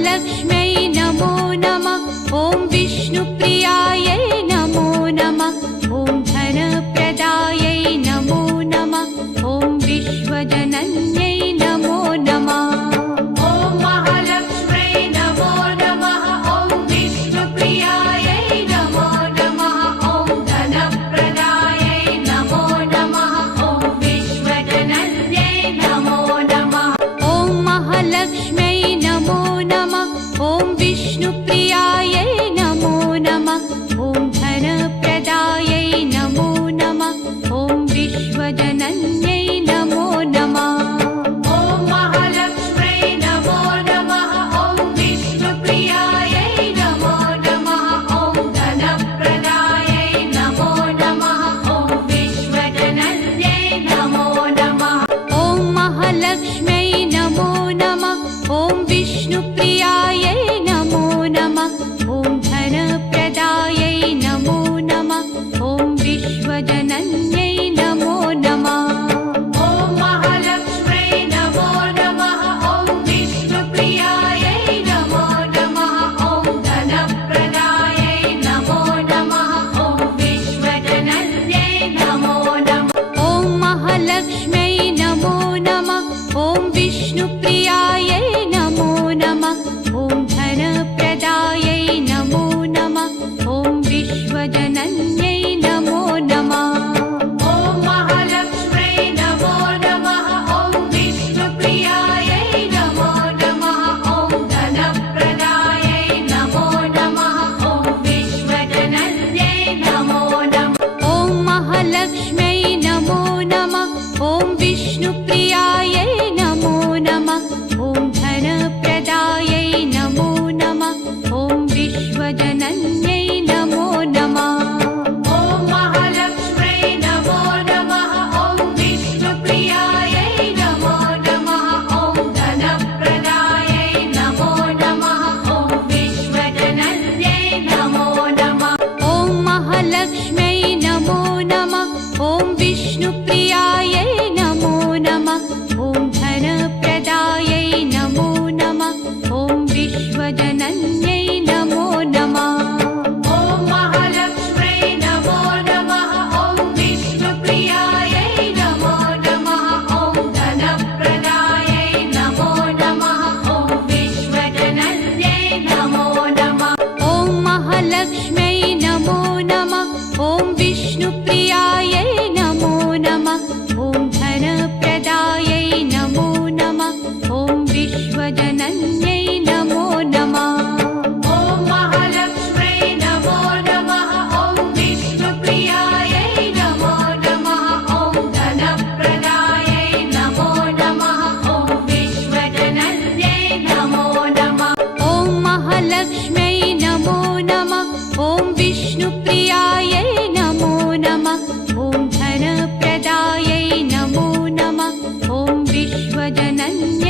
महालक्ष्म्यै नमो नमः। ॐ विष्णुप्रियायै नमो नमः। ॐ धनप्रदायै नमो नमः। ॐ विश्वजनन्यै नमो नमः। ॐ महालक्ष्म्यै नमो नमः। ॐ विष्णुप्रियायै नमो नमः। ॐ धनप्रदायै नमो नमः। ॐ विश्वजनन्यै नमो नमः। ॐ महालक्ष्म्यै नमो नमः। ॐ विष्णुप्रियायै नमो नमः। ॐ धनप्रदायै नमो नमः। ॐ विश्वजनन्यै नमो नमः। ॐ महालक्ष्म्यै नमो नमः। ॐ विष्णुप्रियायै नमो नमः। ॐ धनप्रदायै नमो नमः। ॐ विश्वजनन्यै नमो नमः। ॐ महालक्ष्म्यै नमो नमः। ॐ विष्णुप्रियायै नमो नमः। ॐ धनप्रदायै नमो नमः। ॐ विश्वजनन्यै नमो नमः। ॐ महालक्ष्म्यै नमो नमः। ॐ विष्णुप्रियायै नमो नमः। ॐ धनप्रदायै नमो नमः। ॐ विश्वजनन्यै नमो नमः। ॐ महालक्ष्म्यै नमो नमः। ॐ विष्णुप्रियायै नमो नमः। ॐ धनप्रदायै नमो नमः। ॐ विश्वजनन्यै नमो नमः। ॐ महालक्ष्म्यै नमो नमः। ॐ विष्णुप्रियायै नमो नमः। ॐ धनप्रदायै नमो नमः। ॐ विश्वजनन्यै नमो नमः। ॐ महालक्ष्म्यै नमो नमः। ॐ विष्णुप्रियायै नमो नमः। ॐ धनप्रदायै नमो नमः। ॐ विश्वजनन्यै नमो नमः। ॐ महालक्ष्म्यै नमो नमः। ॐ विष्णुप्रियायै नमो नमः। ॐ धनप्रदायै नमो नमः। ॐ विश्वजनन्यै नमो नमः। ॐ महालक्ष्म्यै नमो नमः। ॐ विष्णुप्रियायै नमो नमः। ॐ धनप्रदायै नमो नमः। ॐ विश्वजनन्यै नमो नमः। ॐ महालक्ष्म्यै नमो नमः। ॐ विष्णुप्रियायै नमो नमः। ॐ धनप्रदायै नमो नमः। ॐ विश्वजनन्यै नमो नमः। ॐ महालक्ष्म्यै नमो नमः। ॐ विष्णुप्रियायै नमो नमः। ॐ धनप्रदायै नमो नमः। ॐ विश्वजनन्यै नमो नमः। ॐ महालक्ष्म्यै नमो नमः। ॐ विष्णुप्रियायै नमो नमः। ॐ धनप्रदायै नमो नमः। ॐ विश्वजनन्यै नमो नमः। ॐ महालक्ष्म्यै नमो नमः। ॐ विष्णुप्रियायै नमो नमः। ॐ धनप्रदायै नमो नमः। ॐ विश्वजनन्यै